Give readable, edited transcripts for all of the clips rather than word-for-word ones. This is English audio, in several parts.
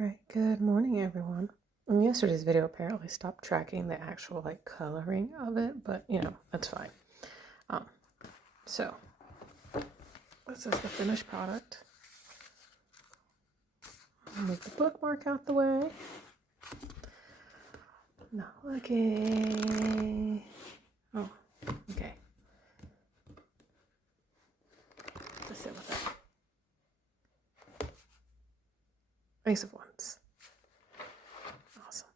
Alright, good morning everyone. In yesterday's video apparently stopped tracking the actual coloring of it, but that's fine. Um, so this is the finished product. I'll make the bookmark out the way. Not looking. Oh, okay. Let's sit with that. Ace of Wands. Awesome.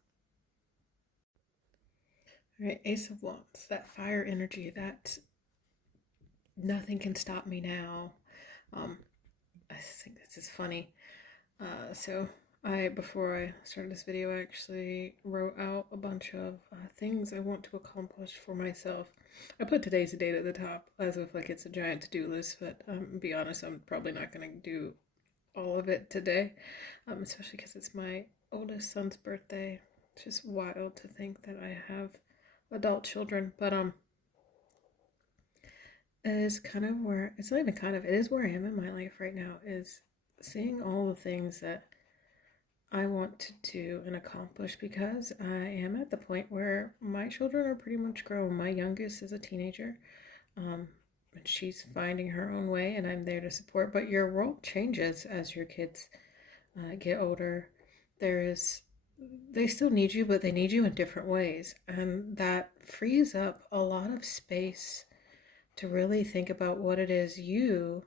Alright, Ace of Wands. That fire energy, that nothing can stop me now. I think this is funny. So before I started this video, I actually wrote out a bunch of things I want to accomplish for myself. I put today's date at the top as if it's a giant to-do list, but to be honest, I'm probably not going to do all of it today, especially because it's my oldest son's birthday. It's just wild to think that I have adult children, but it is kind of where, it's not even kind of, it is where I am in my life right now, is seeing all the things that I want to do and accomplish, because I am at the point where my children are pretty much grown. My youngest is a teenager, and she's finding her own way, and I'm there to support. But your world changes as your kids get older. They still need you, but they need you in different ways, and that frees up a lot of space to really think about what it is you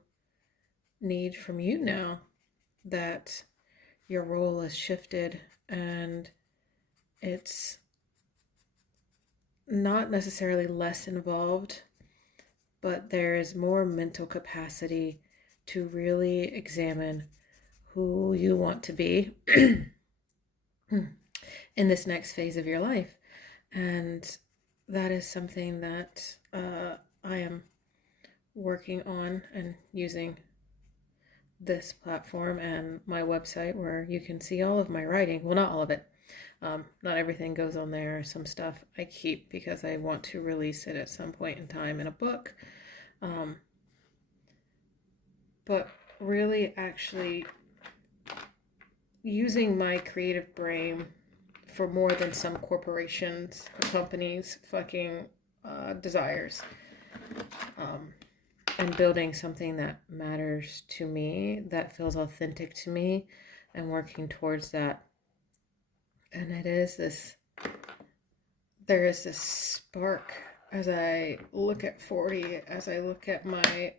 need from you now that your role is shifted, and it's not necessarily less involved, but there is more mental capacity to really examine who you want to be in this next phase of your life. And that is something that I am working on, and using this platform and my website where you can see all of my writing. Well, not all of it. Not everything goes on there. Some stuff I keep because I want to release it at some point in time in a book. But really actually using my creative brain for more than some corporations or companies fucking desires. And building something that matters to me, that feels authentic to me, and working towards that. And there is this spark as I look at 40, as I look at my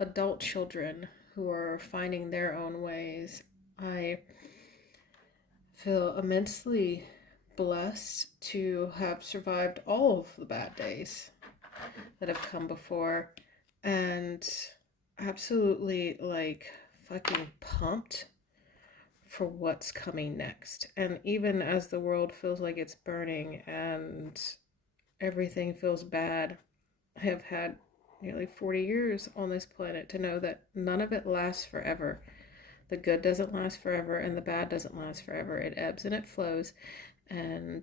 adult children who are finding their own ways. I feel immensely blessed to have survived all of the bad days that have come before, and absolutely fucking pumped for what's coming next. And even as the world feels like it's burning and everything feels bad, I have had nearly 40 years on this planet to know that none of it lasts forever. The good doesn't last forever, and the bad doesn't last forever. It ebbs and it flows, and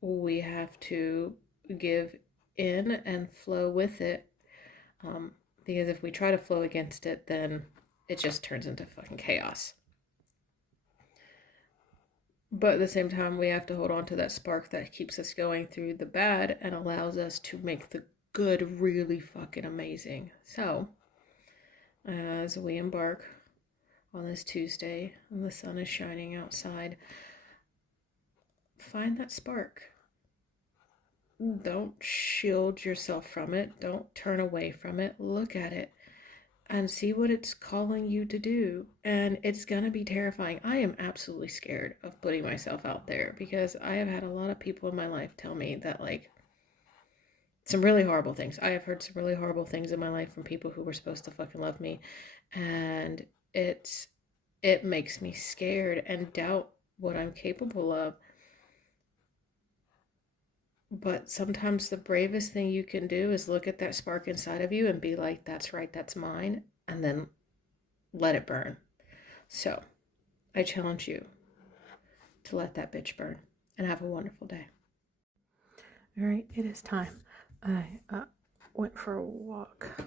we have to give in and flow with it, because if we try to flow against it, then it just turns into fucking chaos. But at the same time, we have to hold on to that spark that keeps us going through the bad and allows us to make the good really fucking amazing. So, as we embark on this Tuesday and the sun is shining outside, find that spark. Don't shield yourself from it. Don't turn away from it. Look at it and see what it's calling you to do. And it's gonna be terrifying. I am absolutely scared of putting myself out there, because I have had a lot of people in my life tell me that some really horrible things. I have heard some really horrible things in my life from people who were supposed to fucking love me, and it makes me scared and doubt what I'm capable of. But sometimes the bravest thing you can do is look at that spark inside of you and be like, that's right, that's mine, and then let it burn. So I challenge you to let that bitch burn, and have a wonderful day. All right, it is time. I went for a walk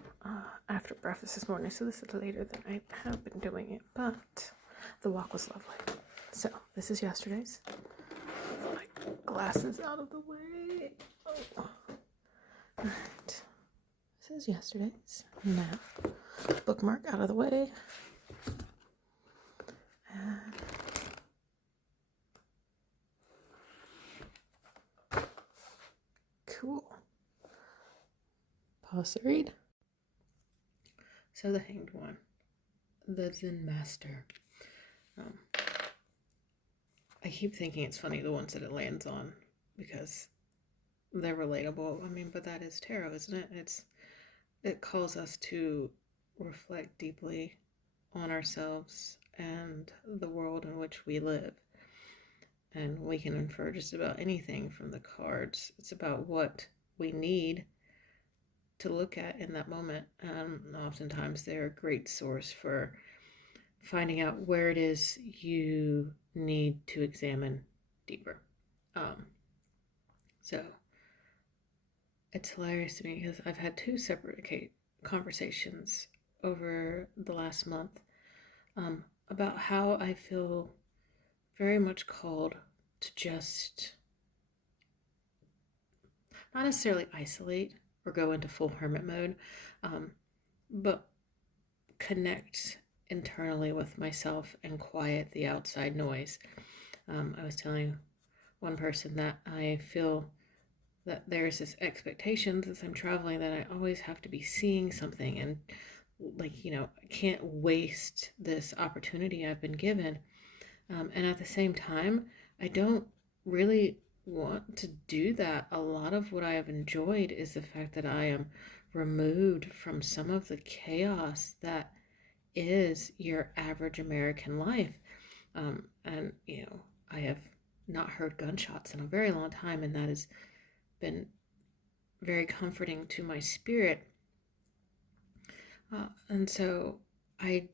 after breakfast this morning, so this is later than I have been doing it, but The walk was lovely. So this is yesterday's. Put my glasses out of the way. Oh. All right. This is yesterday's. Now, bookmark out of the way. And cool. Pause to read. So the Hanged One, the Zen Master. I keep thinking it's funny the ones that it lands on because they're relatable. I mean, but that is tarot, isn't it? It calls us to reflect deeply on ourselves and the world in which we live. And we can infer just about anything from the cards. It's about what we need to look at in that moment. Oftentimes they're a great source for finding out where it is you need to examine deeper. So it's hilarious to me because I've had two separate conversations over the last month about how I feel very much called to just not necessarily isolate or go into full hermit mode, but connect internally with myself and quiet the outside noise. I was telling one person that I feel that there's this expectation as I'm traveling that I always have to be seeing something, and I can't waste this opportunity I've been given. And at the same time, I don't really want to do that. A lot of what I have enjoyed is the fact that I am removed from some of the chaos that is your average American life. And I have not heard gunshots in a very long time, and that has been very comforting to my spirit. And so I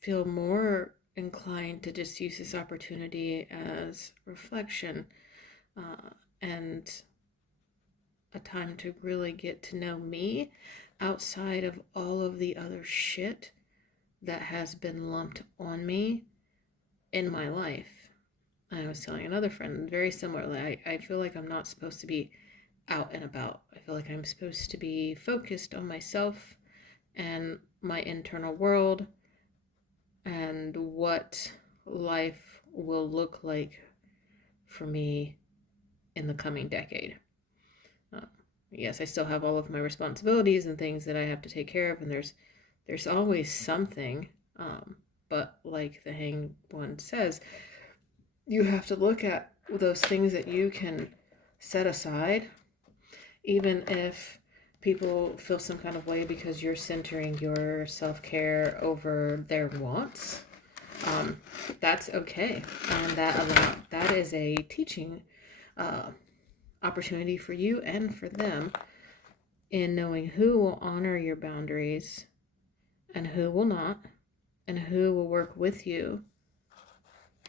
feel more inclined to just use this opportunity as reflection and a time to really get to know me outside of all of the other shit that has been lumped on me in my life. I was telling another friend very similarly, I feel like I'm not supposed to be out and about. I feel like I'm supposed to be focused on myself and my internal world and what life will look like for me in the coming decade. Yes, I still have all of my responsibilities and things that I have to take care of, and there's always something, but like the Hanged One says, you have to look at those things that you can set aside, even if people feel some kind of way because you're centering your self-care over their wants. That's okay, and that is a teaching opportunity for you and for them in knowing who will honor your boundaries and who will not, and who will work with you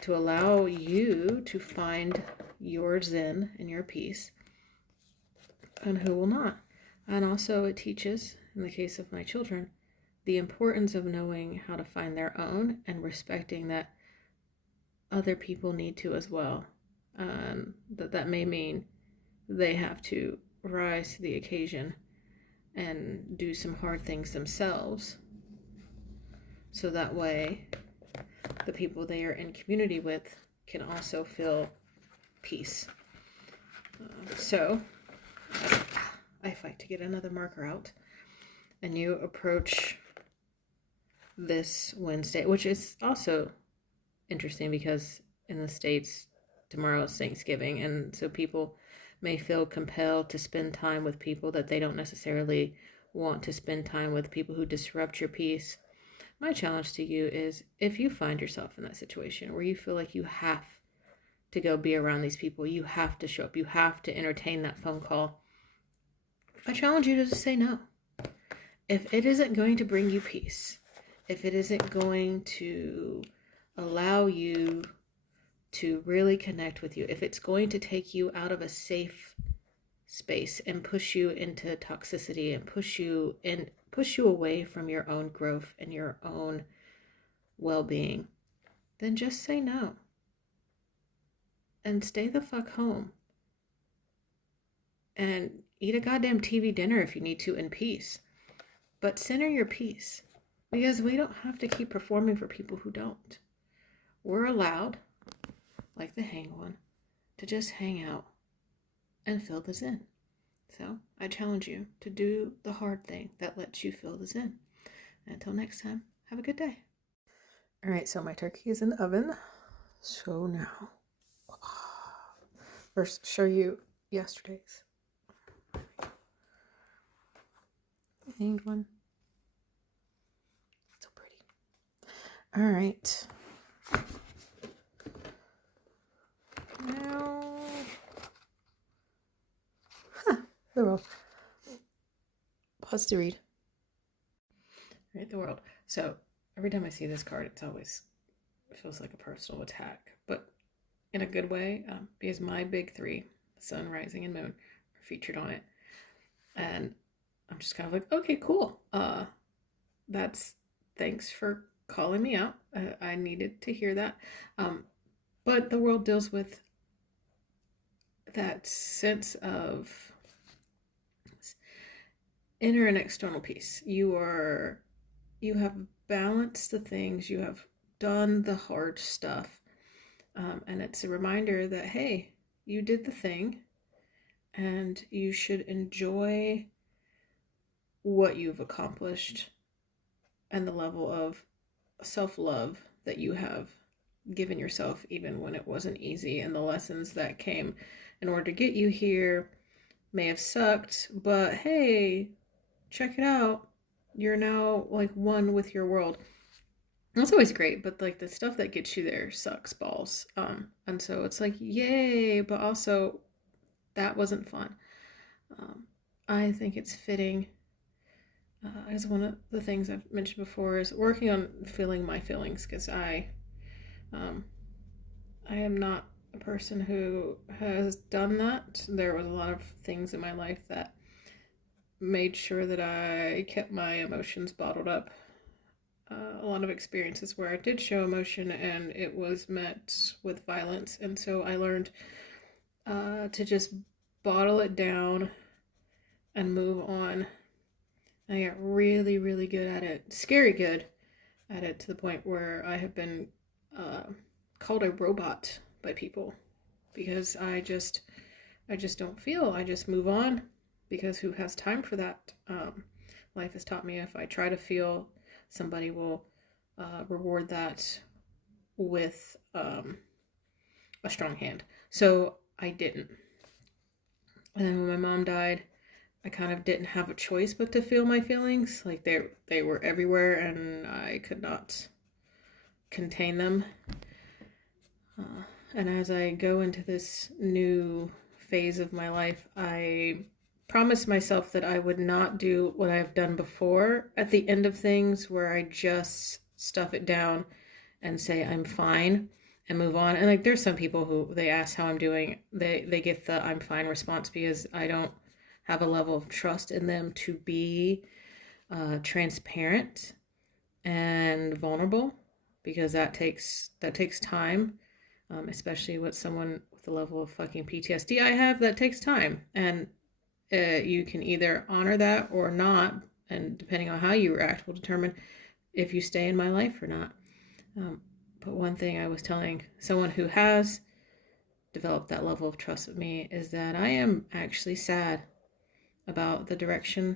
to allow you to find your zen and your peace, and who will not. And also it teaches, in the case of my children, the importance of knowing how to find their own and respecting that other people need to as well. That may mean they have to rise to the occasion and do some hard things themselves, so that way the people they are in community with can also feel peace. So I fight to get another marker out, and you approach this Wednesday, which is also interesting because in the States tomorrow is Thanksgiving, and so people may feel compelled to spend time with people that they don't necessarily want to spend time with, people who disrupt your peace. My challenge to you is, if you find yourself in that situation where you feel like you have to go be around these people, you have to show up, you have to entertain that phone call, I challenge you to just say no. If it isn't going to bring you peace, if it isn't going to allow you to really connect with you, if it's going to take you out of a safe space and push you into toxicity and push you away from your own growth and your own well-being, then just say no and stay the fuck home and eat a goddamn TV dinner if you need to in peace. But center your peace, because we don't have to keep performing for people who don't. We're allowed, like the hang one, to just hang out and feel the zen. So I challenge you to do the hard thing that lets you feel the zen. Until next time, have a good day. All right, so my turkey is in the oven. So now, first show you yesterday's. Hanged one. So pretty. All right. Now, the world. Pause to read. All right, the world. So every time I see this card, it feels like a personal attack, but in a good way, because my big three, sun, rising, and moon, are featured on it. And I'm just kind of like, okay, cool. Thanks for calling me out. I needed to hear that. But the world deals with that sense of inner and external peace. You have balanced the things, you have done the hard stuff. And it's a reminder that, hey, you did the thing and you should enjoy what you've accomplished and the level of self-love that you have given yourself, even when it wasn't easy. And the lessons that came in order to get you here may have sucked, but hey, check it out. You're now like one with your world. That's always great, but like the stuff that gets you there sucks balls. And so it's like, yay, but also that wasn't fun. I think it's fitting. As one of the things I've mentioned before is working on feeling my feelings, because I am not a person who has done that. There was a lot of things in my life that made sure that I kept my emotions bottled up. A lot of experiences where I did show emotion and it was met with violence, and so I learned to just bottle it down and move on. I got really, really good at it, scary good at it, to the point where I have been called a robot by people, because I just don't feel. I just move on, because who has time for that? Life has taught me if I try to feel, somebody will reward that with a strong hand. So I didn't. And when my mom died, I kind of didn't have a choice but to feel my feelings. Like they were everywhere and I could not contain them. And as I go into this new phase of my life, I promised myself that I would not do what I've done before at the end of things, where I just stuff it down and say I'm fine and move on. And like, there's some people who they ask how I'm doing, they get the I'm fine response, because I don't have a level of trust in them to be transparent and vulnerable, because that takes time, especially with someone with the level of fucking PTSD I have. That takes time, and you can either honor that or not, and depending on how you react will determine if you stay in my life or not. But one thing I was telling someone who has developed that level of trust with me is that I am actually sad about the direction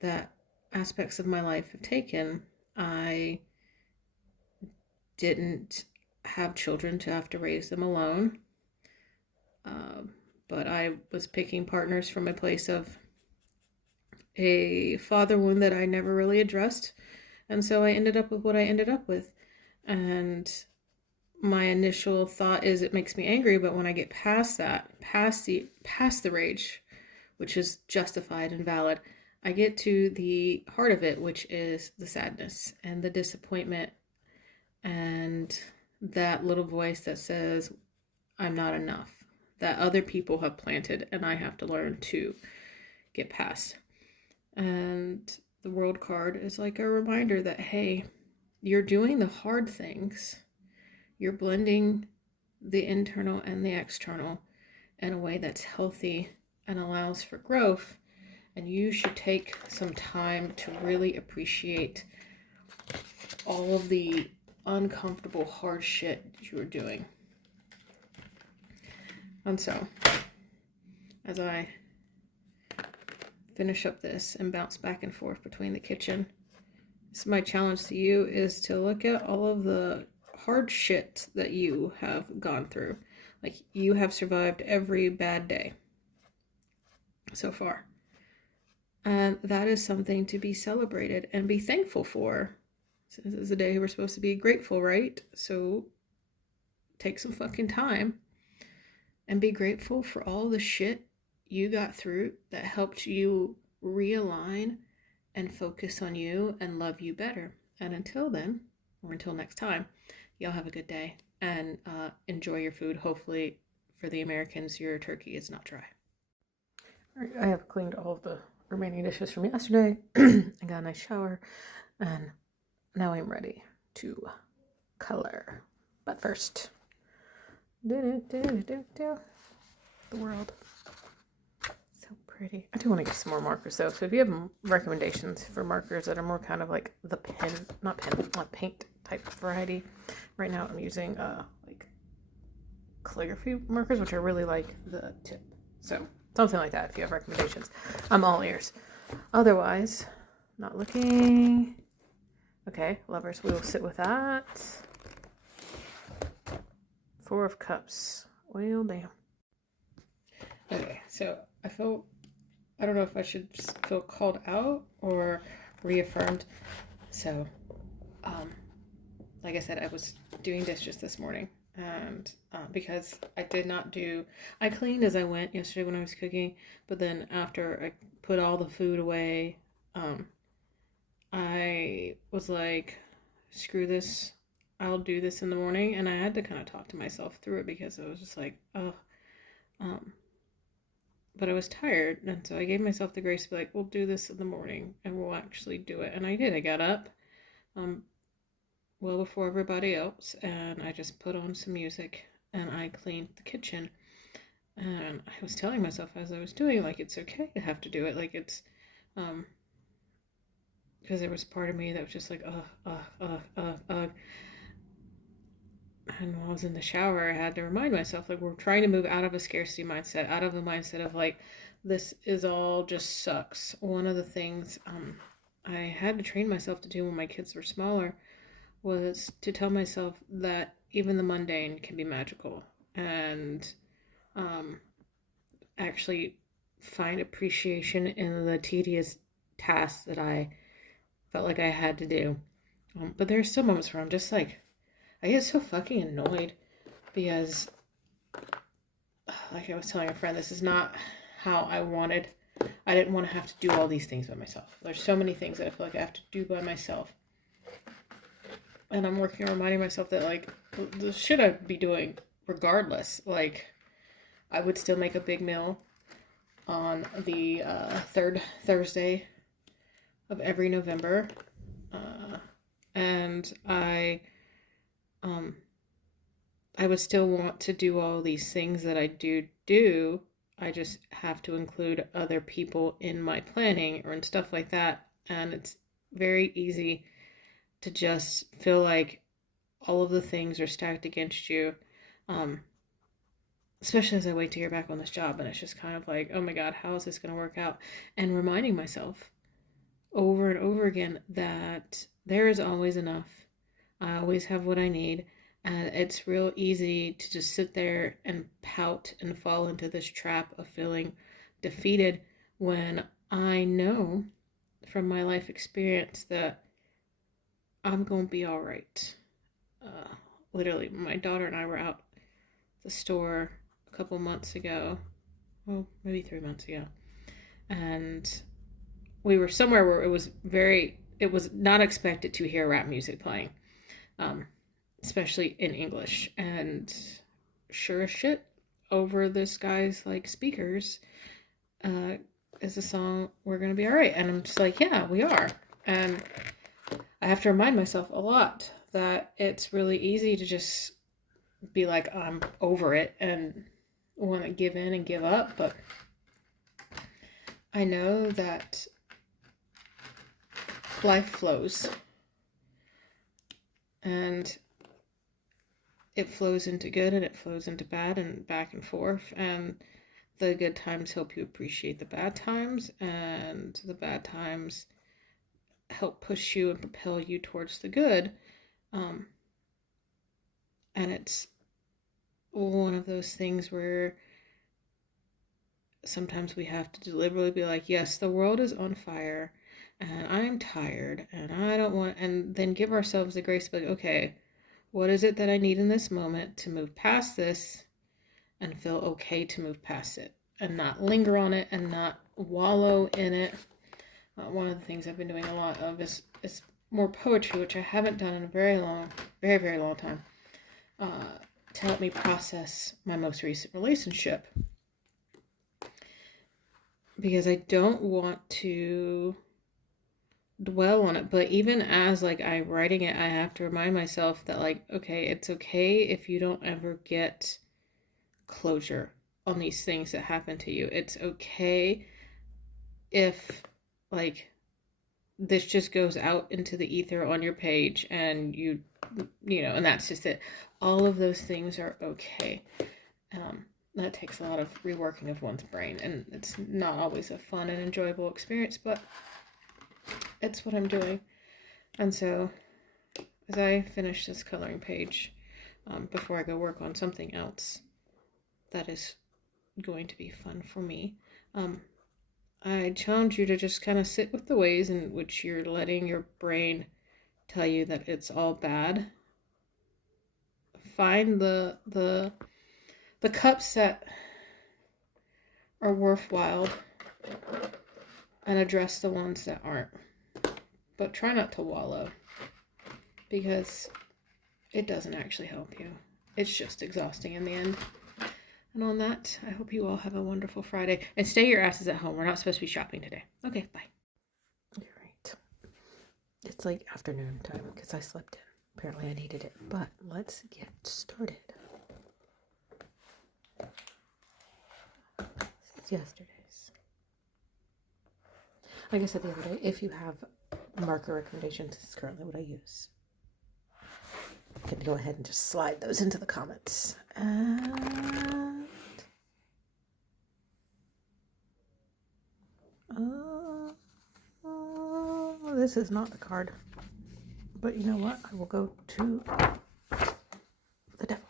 that aspects of my life have taken. I didn't have children to have to raise them alone, but I was picking partners from a place of a father wound that I never really addressed, and so I ended up with what I ended up with. And my initial thought is it makes me angry, but when I get past that, past the rage, which is justified and valid, I get to the heart of it, which is the sadness and the disappointment and that little voice that says I'm not enough, that other people have planted and I have to learn to get past. And the world card is like a reminder that, hey, you're doing the hard things you're blending the internal and the external in a way that's healthy and allows for growth. And you should take some time to really appreciate all of the uncomfortable, hard shit you are doing. And so, as I finish up this and bounce back and forth between the kitchen, so my challenge to you is to look at all of the hard shit that you have gone through. Like, you have survived every bad day so far. And that is something to be celebrated and be thankful for. This is a day we're supposed to be grateful, right? So take some fucking time and be grateful for all the shit you got through that helped you realign and focus on you and love you better. And until then, or until next time, y'all have a good day and enjoy your food. Hopefully, for the Americans, your turkey is not dry. All right, I have cleaned all of the remaining dishes from yesterday. I got a nice shower, and now I'm ready to color. But first, the world. So pretty. I do want to get some more markers though. So if you have recommendations for markers that are more kind of like the paint type variety. Right now I'm using like calligraphy markers, which I really like the tip. So something like that if you have recommendations. I'm all ears. Otherwise, not looking. Okay, lovers, we will sit with that. 4 of Cups. Well, damn. Okay, so I don't know if I should feel called out or reaffirmed. So, like I said, I was doing dishes this morning. And because I cleaned as I went yesterday when I was cooking. But then after I put all the food away, I was like, screw this. I'll do this in the morning. And I had to kind of talk to myself through it because I was just like, oh. But I was tired, and so I gave myself the grace to be like, we'll do this in the morning, and we'll actually do it. And I did. I got up well before everybody else, and I just put on some music, and I cleaned the kitchen. And I was telling myself as I was doing, like, it's okay to have to do it. Like, it's, because there was part of me that was just like, And while I was in the shower, I had to remind myself, like, we're trying to move out of a scarcity mindset, out of the mindset of, like, this is all just sucks. One of the things I had to train myself to do when my kids were smaller was to tell myself that even the mundane can be magical. And actually find appreciation in the tedious tasks that I felt like I had to do. But there are still moments where I'm just like, I get so fucking annoyed because, like I was telling a friend, this is not how I wanted. I didn't want to have to do all these things by myself. There's so many things that I feel like I have to do by myself. And I'm working on reminding myself that, like, the shit I'd be doing regardless. Like, I would still make a big meal on the third Thursday of every November. And I would still want to do all these things that I do. I just have to include other people in my planning or in stuff like that. And it's very easy to just feel like all of the things are stacked against you. Especially as I wait to hear back on this job. And it's just kind of like, oh my God, how is this going to work out? And reminding myself over and over again that there is always enough. I always have what I need. And it's real easy to just sit there and pout and fall into this trap of feeling defeated when I know from my life experience that I'm going to be all right. Literally, my daughter and I were out the store a couple months ago. Well, maybe 3 months ago. And we were somewhere where it was not expected to hear rap music playing. Especially in English. And sure as shit, over this guy's like speakers is the song We're Gonna Be Alright. And I'm just like, yeah, we are. And I have to remind myself a lot that it's really easy to just be like, I'm over it and want to give in and give up. But I know that life flows, and it flows into good and it flows into bad and back and forth. And the good times help you appreciate the bad times, and the bad times help push you and propel you towards the good. Um, and it's one of those things where sometimes we have to deliberately be like, yes, the world is on fire and I'm tired and I don't want, and then give ourselves the grace to be like, okay, what is it that I need in this moment to move past this and feel okay to move past it and not linger on it and not wallow in it. One of the things I've been doing a lot of is more poetry, which I haven't done in a very long time, to help me process my most recent relationship. Because I don't want to dwell on it, but even as like I'm writing it, I have to remind myself that like, okay, it's okay if you don't ever get closure on these things that happen to you. It's okay if like this just goes out into the ether on your page and you know, and that's just it. All of those things are okay. That takes a lot of reworking of one's brain, and it's not always a fun and enjoyable experience, but it's what I'm doing. And so as I finish this coloring page, before I go work on something else that is going to be fun for me, I challenge you to just kind of sit with the ways in which you're letting your brain tell you that it's all bad. Find the cups that are worthwhile and address the ones that aren't. But try not to wallow, because it doesn't actually help you. It's just exhausting in the end. And on that, I hope you all have a wonderful Friday. And stay your asses at home. We're not supposed to be shopping today. Okay, bye. All right. It's like afternoon time because I slept in. Apparently I needed it. But let's get started. It's yesterday's. Like I said the other day, if you have marker recommendations, this is currently what I use. I can go ahead and just slide those into the comments. And this is not a card, but you know what? I will go to the devil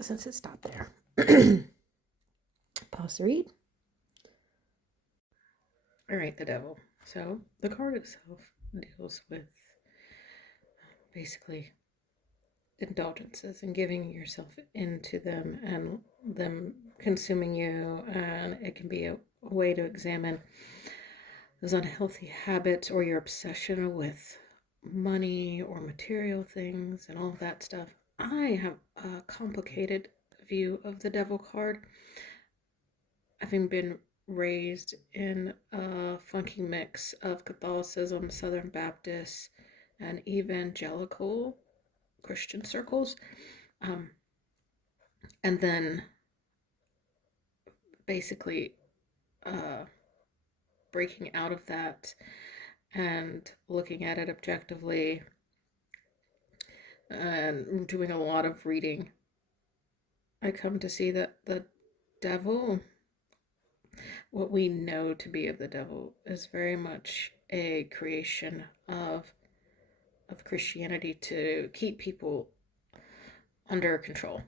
since it stopped there. Pause to read. All right, the devil. So the card itself deals with basically indulgences and giving yourself into them and them consuming you, and it can be a way to examine those unhealthy habits or your obsession with money or material things and all of that stuff. I have a complicated view of the devil card, having been raised in a funky mix of Catholicism, Southern Baptist, and evangelical Christian circles. And then basically breaking out of that and looking at it objectively and doing a lot of reading, I come to see that the devil, what we know to be of the devil, is very much a creation of Christianity to keep people under control.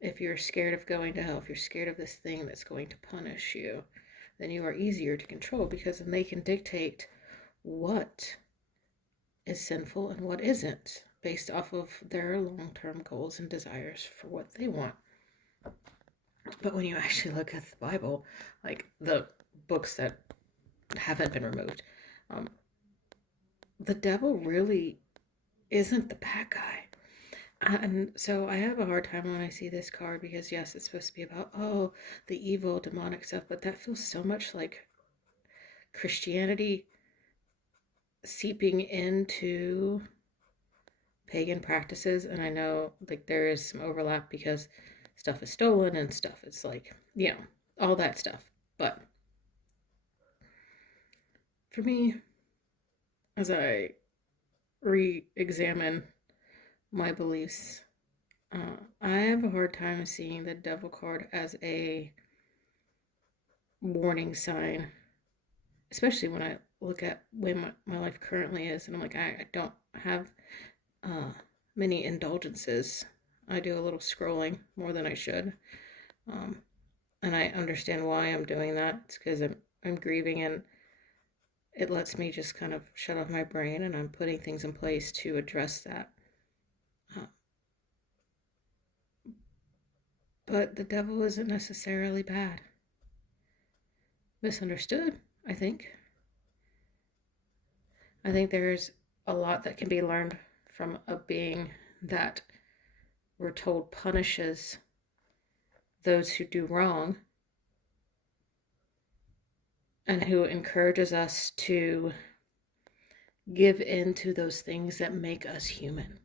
If you're scared of going to hell, if you're scared of this thing that's going to punish you, then you are easier to control, because then they can dictate what is sinful and what isn't based off of their long-term goals and desires for what they want. But when you actually look at the Bible, like the books that haven't been removed, the devil really isn't the bad guy. And so I have a hard time when I see this card, because yes, it's supposed to be about, oh, the evil, demonic stuff, but that feels so much like Christianity seeping into pagan practices, and I know like there is some overlap because stuff is stolen and stuff is like, all that stuff. But for me, as I re-examine my beliefs, I have a hard time seeing the devil card as a warning sign, especially when I look at where my life currently is, and I'm like, I don't have uh, many indulgences. I do a little scrolling more than I should, um, and I understand why I'm doing that. It's because I'm grieving, and it lets me just kind of shut off my brain, and I'm putting things in place to address that. Uh, but the devil isn't necessarily bad. Misunderstood, I think. I think there's a lot that can be learned from a being that we're told punishes those who do wrong and who encourages us to give in to those things that make us human.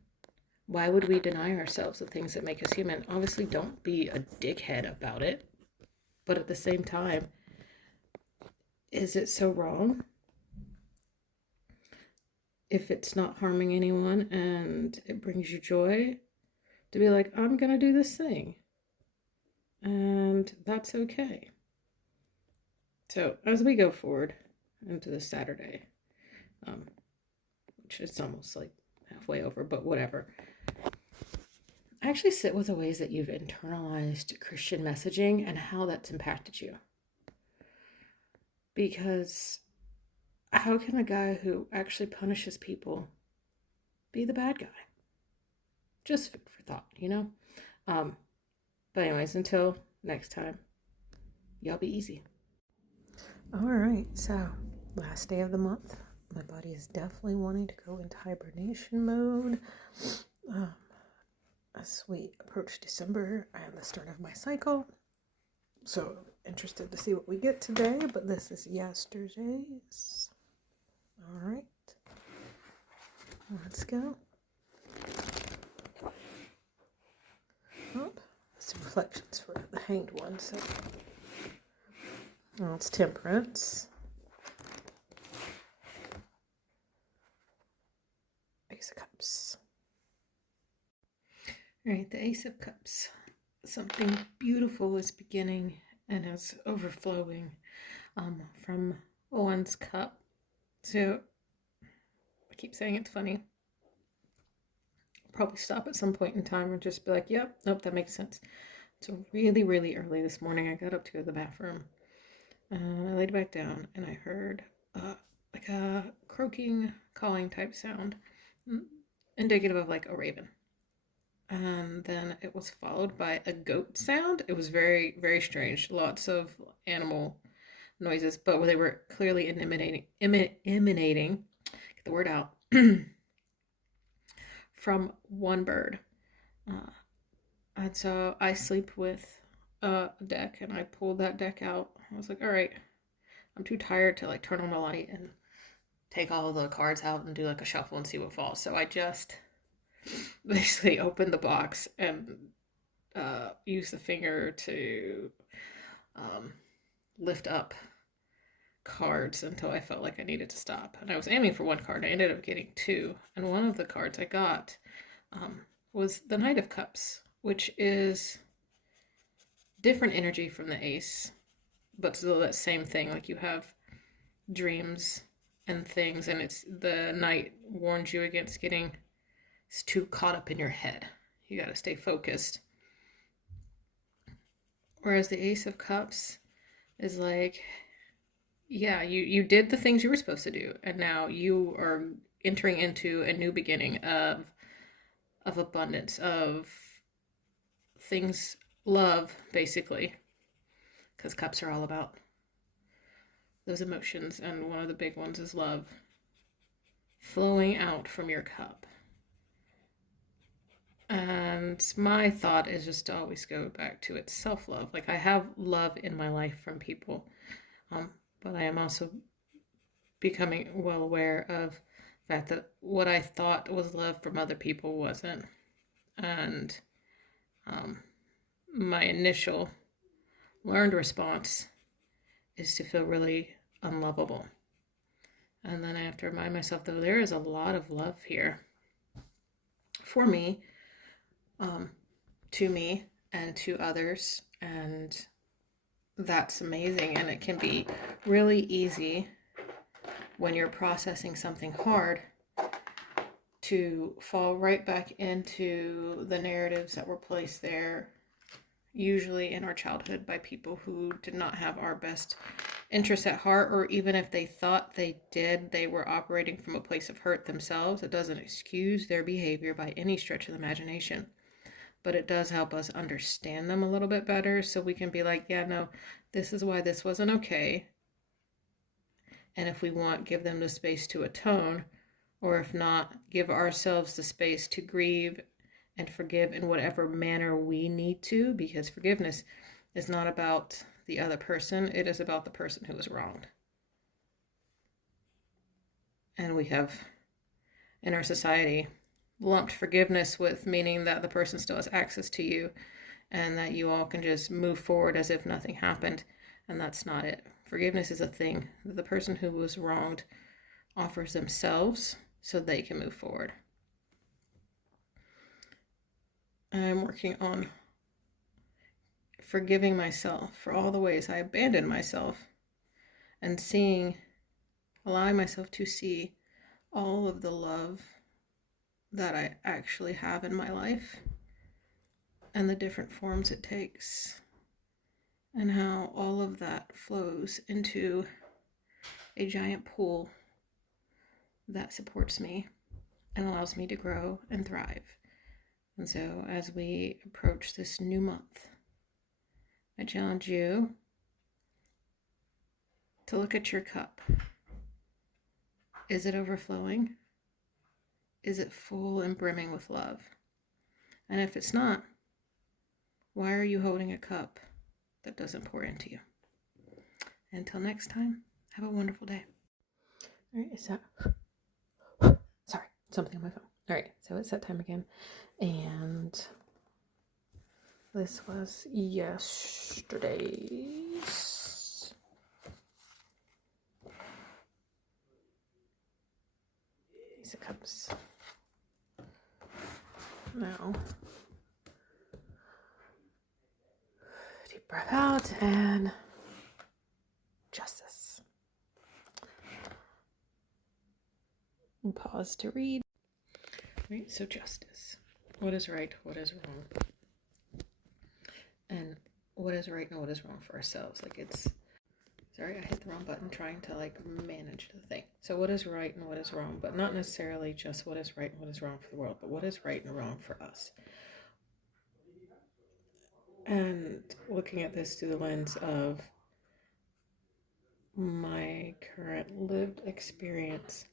Why would we deny ourselves the things that make us human? Obviously, don't be a dickhead about it. But at the same time, is it so wrong if it's not harming anyone and it brings you joy to be like, I'm going to do this thing? And that's okay. So as we go forward into this Saturday, which is almost like halfway over, but whatever, I actually sit with the ways that you've internalized Christian messaging and how that's impacted you. Because how can a guy who actually punishes people be the bad guy? Just food for thought, But anyways, until next time, y'all be easy. All right, so last day of the month. My body is definitely wanting to go into hibernation mode. As we approach December and the start of my cycle. So interested to see what we get today, but this is yesterday's. All right, let's go. Oh, some reflections for the Hanged One. So, it's Temperance, Ace of Cups. All right, the Ace of Cups. Something beautiful is beginning and is overflowing from one's cup. So I keep saying it's funny. I'll probably stop at some point in time and just be like, yep, nope, that makes sense. So really, really early this morning, I got up to go to the bathroom. I laid back down and I heard like a croaking, calling type sound, indicative of like a raven. And then it was followed by a goat sound. It was very, very strange. Lots of animal noises, but they were clearly emanating, get the word out, from one bird. And so I sleep with a deck, and I pulled that deck out. I was like, all right, I'm too tired to like turn on the light and take all of the cards out and do like a shuffle and see what falls. So I just basically opened the box and used the finger to lift up cards until I felt like I needed to stop. And I was aiming for one card. I ended up getting two. And one of the cards I got was the Knight of Cups, which is different energy from the Ace, but still that same thing. Like you have dreams and things, and it's the Knight warns you against getting too caught up in your head. You got to stay focused. Whereas the Ace of Cups is like, yeah, you did the things you were supposed to do, and now you are entering into a new beginning of abundance, of things, love, basically, because cups are all about those emotions, and one of the big ones is love flowing out from your cup. And my thought is just to always go back to its self-love. Like I have love in my life from people, but I am also becoming well aware of fact that what I thought was love from other people wasn't. And my initial learned response is to feel really unlovable. And then I have to remind myself that there is a lot of love here for me, to me, and to others. And that's amazing. And it can be really easy when you're processing something hard to fall right back into the narratives that were placed there, usually in our childhood by people who did not have our best interests at heart, or even if they thought they did, they were operating from a place of hurt themselves. It doesn't excuse their behavior by any stretch of the imagination, but it does help us understand them a little bit better, so we can be like, yeah, no, this is why this wasn't okay. And if we want, give them the space to atone, or if not, give ourselves the space to grieve and forgive in whatever manner we need to, because forgiveness is not about the other person, it is about the person who was wronged. And we have, in our society, lumped forgiveness with meaning that the person still has access to you and that you all can just move forward as if nothing happened. And that's not it. Forgiveness is a thing that the person who was wronged offers themselves so they can move forward. I'm working on forgiving myself for all the ways I abandoned myself and allowing myself to see all of the love that I actually have in my life and the different forms it takes, and how all of that flows into a giant pool that supports me and allows me to grow and thrive. And so as we approach this new month, I challenge you to look at your cup. Is it overflowing? Is it full and brimming with love? And if it's not, why are you holding a cup that doesn't pour into you? Until next time, have a wonderful day. All right, sorry, something on my phone. All right, so it's that time again. And this was yesterday's Ace of Cups. Now, deep breath out and justice. And pause to read. Right, so justice. What is right? What is wrong? And what is right and what is wrong for ourselves? Sorry, I hit the wrong button trying to manage the thing. So what is right and what is wrong, but not necessarily just what is right and what is wrong for the world, but what is right and wrong for us. And looking at this through the lens of my current lived experience,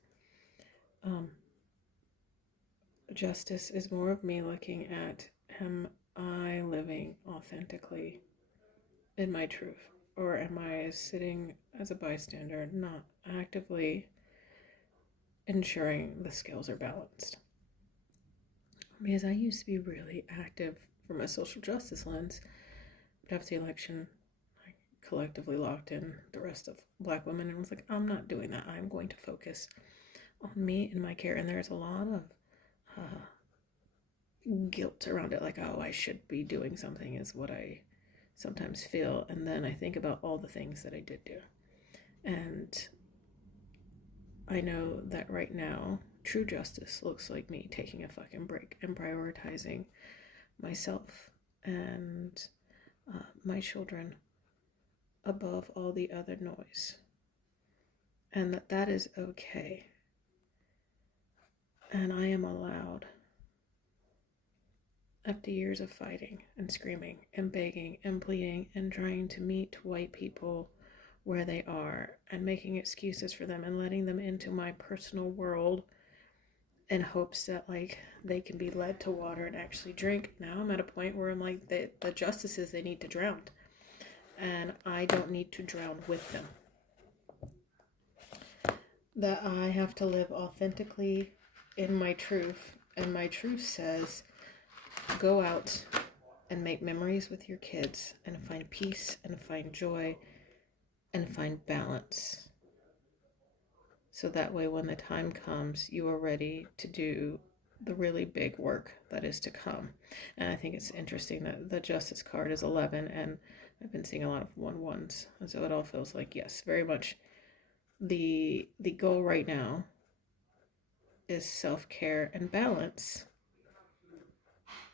justice is more of me looking at, am I living authentically in my truth? Or am I sitting as a bystander, not actively ensuring the scales are balanced? Because I used to be really active from a social justice lens, but after the election, I collectively locked in the rest of Black women and was like, I'm not doing that. I'm going to focus on me and my care. And there's a lot of guilt around it, oh, I should be doing something, is what I sometimes feel. And then I think about all the things that I did do. And I know that right now, true justice looks like me taking a fucking break and prioritizing myself and my children above all the other noise. And that is okay. And I am allowed, after years of fighting and screaming and begging and pleading and trying to meet white people where they are and making excuses for them and letting them into my personal world in hopes that they can be led to water and actually drink. Now I'm at a point where I'm the justices, they need to drown, and I don't need to drown with them. that I have to live authentically in my truth. And my truth says, go out and make memories with your kids and find peace and find joy and find balance. So that way, when the time comes, you are ready to do the really big work that is to come. And I think it's interesting that the Justice card is 11, and I've been seeing a lot of 1-1s. And so it all feels like, yes, very much the goal right now is self-care and balance.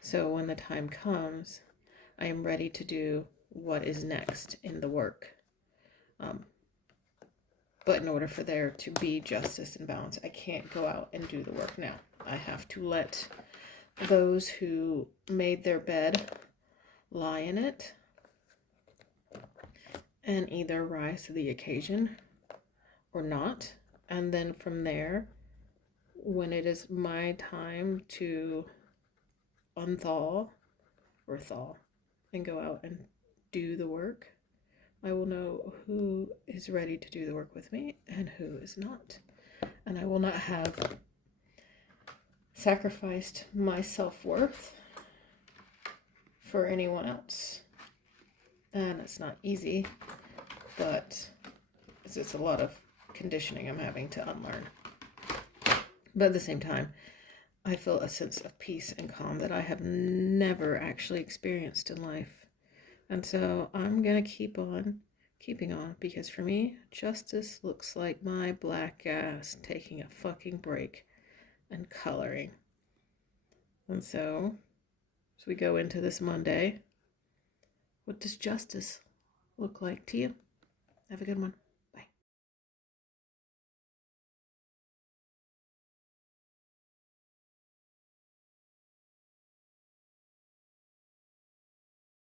So when the time comes, I am ready to do what is next in the work. But in order for there to be justice and balance, I can't go out and do the work now. I have to let those who made their bed lie in it and either rise to the occasion or not. And then from there, when it is my time to unthaw or thaw and go out and do the work, I will know who is ready to do the work with me and who is not. And I will not have sacrificed my self-worth for anyone else. And it's not easy, but it's a lot of conditioning I'm having to unlearn. But at the same time, I feel a sense of peace and calm that I have never actually experienced in life. And so I'm going to keep on keeping on, because for me, justice looks like my black ass taking a fucking break and coloring. And so, as we go into this Monday, what does justice look like to you? Have a good one.